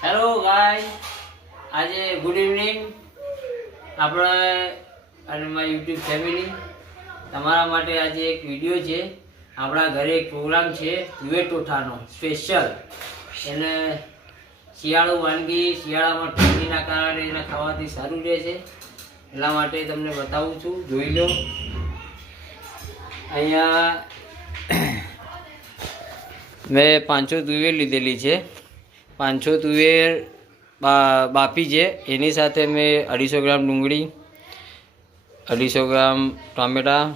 Hello ગાય આજે good evening આપણે અને મારી યુટ્યુબ ફેમિલી તમારા માટે આજે એક વીડિયો છે. આપણા ઘરે એક પ્રોગ્રામ છે તુવેર ટોઠાનો સ્પેશિયલ એને શિયાળુ વાનગી, શિયાળામાં ઠંડીના કારણે એને ખાવાથી સારું રહે છે. એટલા માટે તમને બતાવું છું, જોઈ લો. અહીંયા મેં પાંચો તુવેર લીધેલી છે. પાંચસો તુવેર, બા બાફી છે. એની સાથે મેં અઢીસો ગ્રામ ડુંગળી, અઢીસો ગ્રામ ટામેટાં,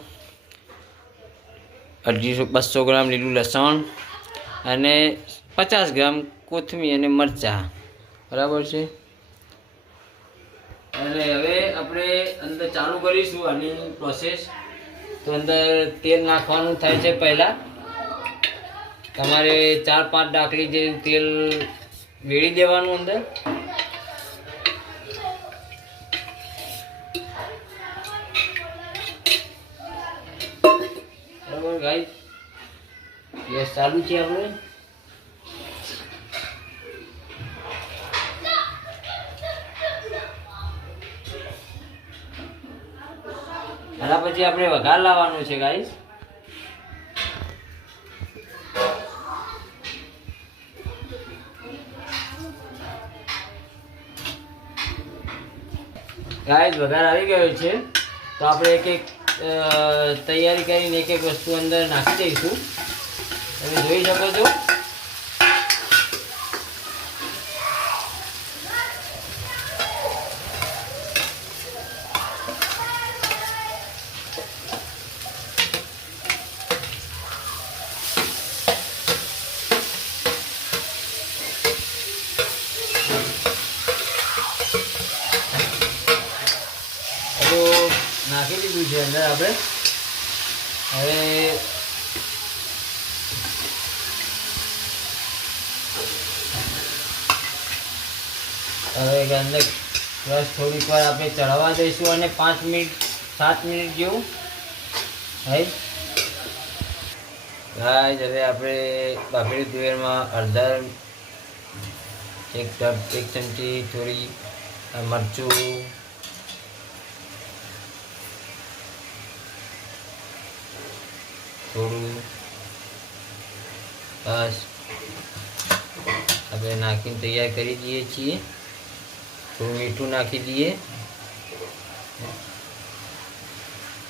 અઢીસો બસો ગ્રામ લીલું લસણ અને પચાસ ગ્રામ કોથમીર અને મરચાં. બરાબર છે? અને હવે આપણે અંદર ચાલુ કરીશું આની પ્રોસેસ તો અંદર તેલ નાખવાનું થાય છે પહેલાં. તમારે ચાર પાંચ ડાકલી જેવું તેલ વેડી દેવાનું અંદર. બરાબર ગાઈ ગેસ ચાલુ છે આપણે. એના પછી આપણે વઘાર લાવવાનું છે ગાઈસ ગાઈસ વઘાર આવી ગયો છે. તો આપણે એક એક તૈયારી કરીને એક એક વસ્તુ અંદર નાખી દઈશું. તમે જોઈ શકો છો બધું નાખી દીધું છે અંદર આપણે. હવે હવે અંદર બસ થોડીક વાર આપણે ચઢાવવા દઈશું અને પાંચ મિનિટ, સાત મિનિટ જેવું. રાઈટ ગાય હવે આપણે બાફેલી તુવેરમાં અડધા એક ટપ એક ચમચી થોડી મરચું થોડું બસ. આપણે નાખીને તૈયાર કરી દઈએ છીએ. થોડું મીઠું નાખી દઈએ.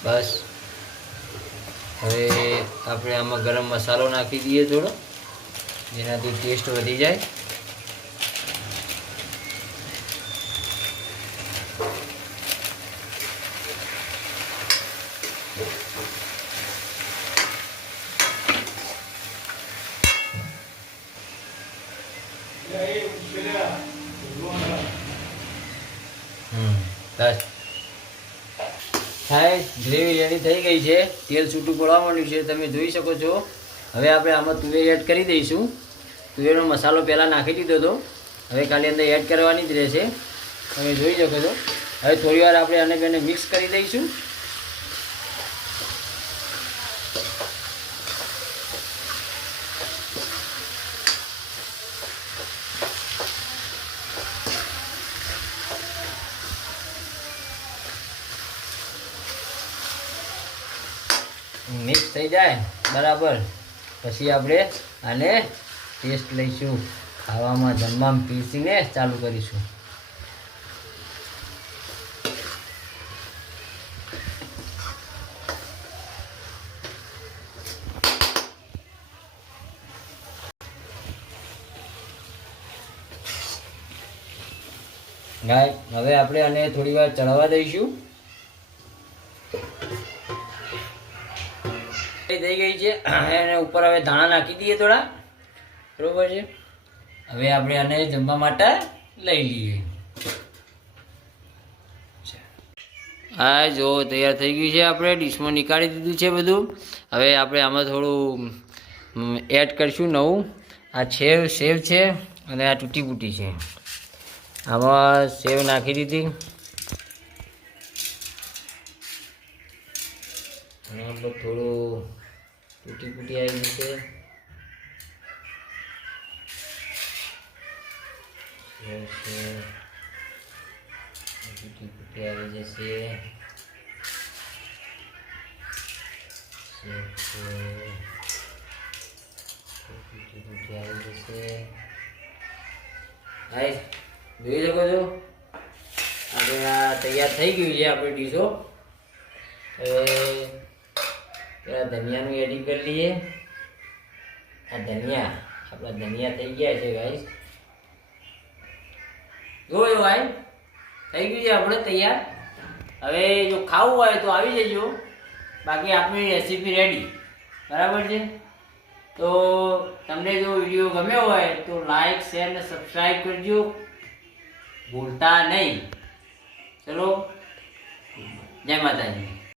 બસ. હવે આપણે આમાં ગરમ મસાલો નાખી દઈએ થોડો. જેનાથી ટેસ્ટ વધી જાય. બસ. થાય, ગ્રેવી રેડી થઈ ગઈ છે. તેલ છૂટું પડવા છે, તમે જોઈ શકો છો. હવે આપણે આમાં તુવેર એડ કરી દઈશું. તુવેરનો મસાલો પહેલાં નાખી દીધો હતો. હવે ખાલી અંદર એડ કરવાની જ રહેશે. તમે જોઈ શકો છો. હવે થોડીવાર આપણે આને બેને મિક્સ કરી દઈશું. મિક્સ થઈ જાય, બરાબર. પછી આપણે આને ટેસ્ટ લઈશું. ખાવામાં જમવામાં પીસીને ચાલુ કરીશું. ગાય, હવે આપણે આને થોડી વાર ચડવા દઈશું. થઈ ગઈ છે. એને ઉપર હવે ધાણા નાખી દઈએ થોડા. બરોબર છે? હવે આપણે આને જમવા માટે લઈ લઈએ. હા, જો, તૈયાર થઈ ગયું છે આપણે. ડીશમાં નીકાળી દીધું છે બધું. હવે આપણે આમાં થોડું એડ કરીશું નવું. આ સેવ સેવ છે અને આ તૂટી ફૂટી છે. આમાં સેવ નાખી દીધી. થોડું તૂટી ફૂટી આવી જશે. તૂટી ફૂટી આવી જશે. જોઈ શકો છો? આપણે તૈયાર થઈ ગયું છે આપણે ડીશો. હવે પેલા ધનિયાનું એડિંગ કરી લઈએ. આ ધનિયા, આપણા ધનિયા થઈ ગયા છે ગાઈસ જોયો ભાઈ થઈ ગયું છે આપણે તૈયાર? હવે જો ખાવું હોય તો આવી જજો. બાકી આપણી રેસીપી રેડી બરાબર છે? તો તમને જો વીડિયો ગમ્યો હોય તો લાઈક શેર અને સબસ્ક્રાઈબ કરજો. ભૂલતા નહીં. ચલો. જય માતાજી.